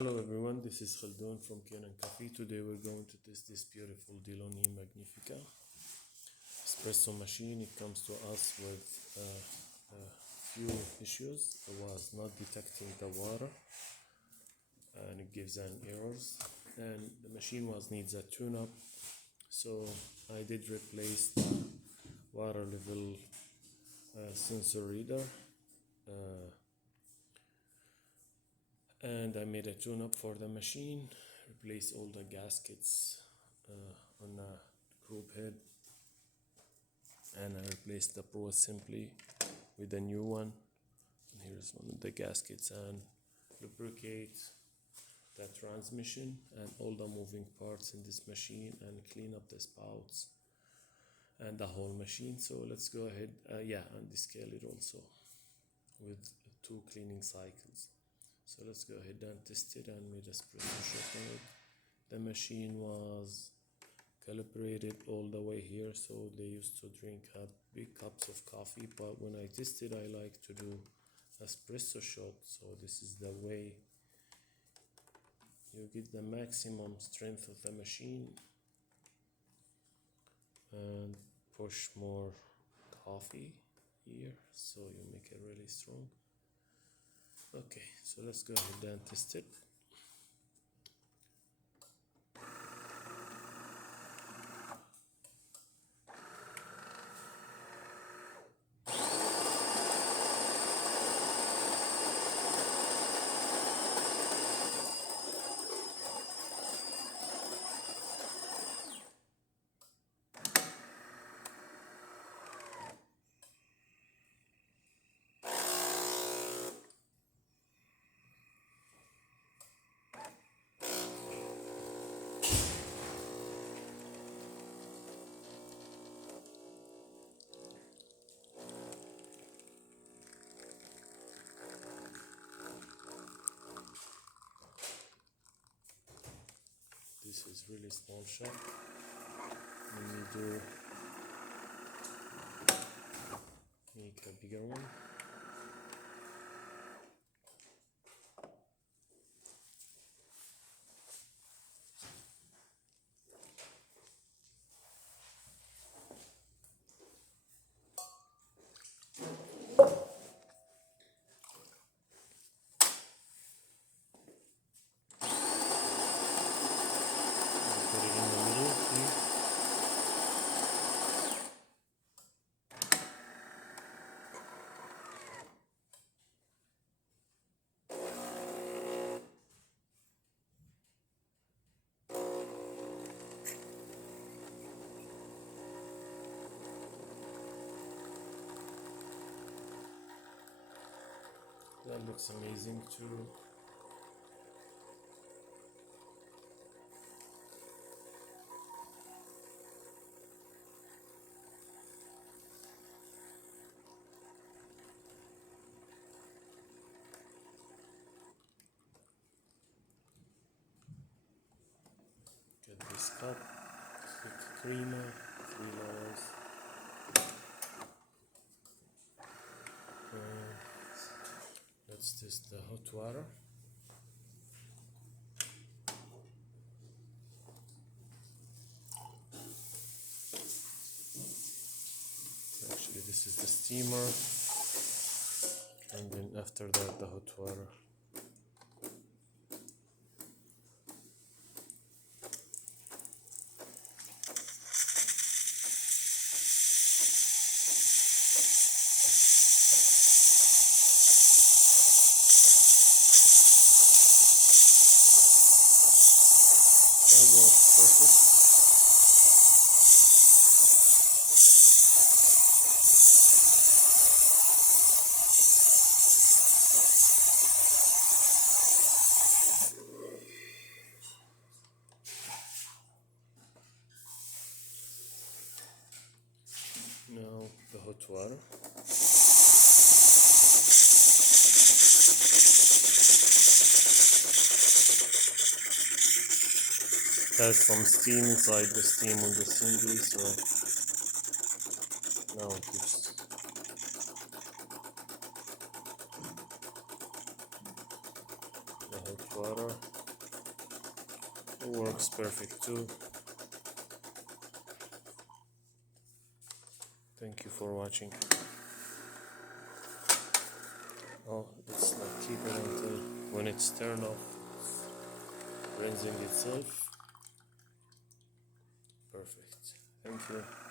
Hello everyone, this is Khaldun from Kanen Coffee. Today we're going to test this beautiful DeLonghi Magnifica espresso machine. It comes to us with a few issues. It was not detecting the water and it gives an errors, and the machine needs a tune-up. So I did replace the water level sensor reader and I made a tune-up for the machine, replace all the gaskets on the group head, and I replaced the pro assembly with a new one. And here's one of the gaskets, and lubricate the transmission and all the moving parts in this machine and clean up the spouts and the whole machine. So let's go ahead, and descale it also with 2 cleaning cycles. So let's go ahead and test it and made a espresso shot on it. The machine was calibrated all the way here, so they used to drink big cups of coffee, but when I tested I like to do espresso shot. So this is the way you get the maximum strength of the machine and push more coffee here, so you make it really strong. Okay, so let's go ahead and test it. This is really small shot. When you do make a bigger one. Put it in the middle here. That looks amazing too. Get this cup, thick creamer, 3 layers. Let's test the hot water. Actually, this is the steamer, and then after that the hot water. That was perfect. Now the hot water. Has some steam inside the steam on the assembly, so now it gives the hot water. It works perfect too. Thank you for watching. Oh, it's like keep it until when it's turned off, it's rinsing itself. Perfect. Thank you.